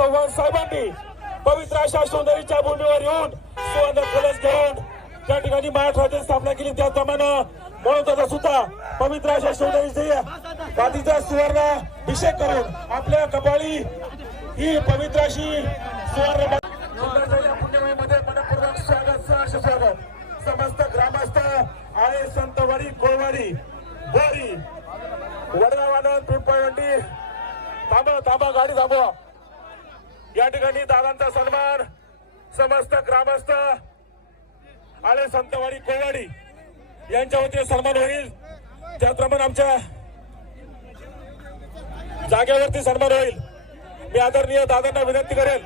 चव्हाण साहेबांनी पवित्र अशा सोंदरीच्या भूमीवर येऊन सुवर्ण कलश घेऊन त्या ठिकाणी महाराष्ट्राची स्थापना केली. त्याप्रमाणे म्हणून त्याचा सुद्धा पवित्र अशा सोंदरीची गादीचा सुवर्ण अभिषेक करून आपल्या कपाळी ही पवित्र अशी सुवर्ण समस्त ग्रामस्थ आणि संतवाडी कोळवाडी बोरी वडगावानंद पिंपळवंडी थांबा थांबा गाडी थांबवा. या ठिकाणी दादांचा सन्मान समस्त ग्रामस्थ आले संतवाडी कोवाडी यांच्या वतीने सन्मान होईल. त्याचप्रमाणे आमच्या जागेवरती सन्मान होईल. मी आदरणीय दादांना विनंती करेल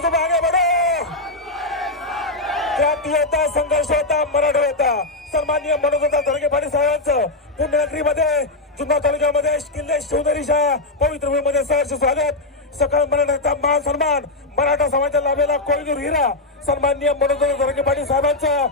बोलो मागे वाली त्यात होता संघर्ष होता मराठा होता. सन्मान्य मनोगता धडके पाटील साहेबांचं पुण्यनगरीमध्ये जुन्नर तालुक्यामध्ये किल्ले शिवनेरीच्या पवित्र भूमीमध्ये सहर्ष स्वागत. सकल मराठा मान सन्मान मराठा समाजाला लाभेला कोहिनूर हिरा. सन्मान्य मनोज धडके पाटील साहेबांचं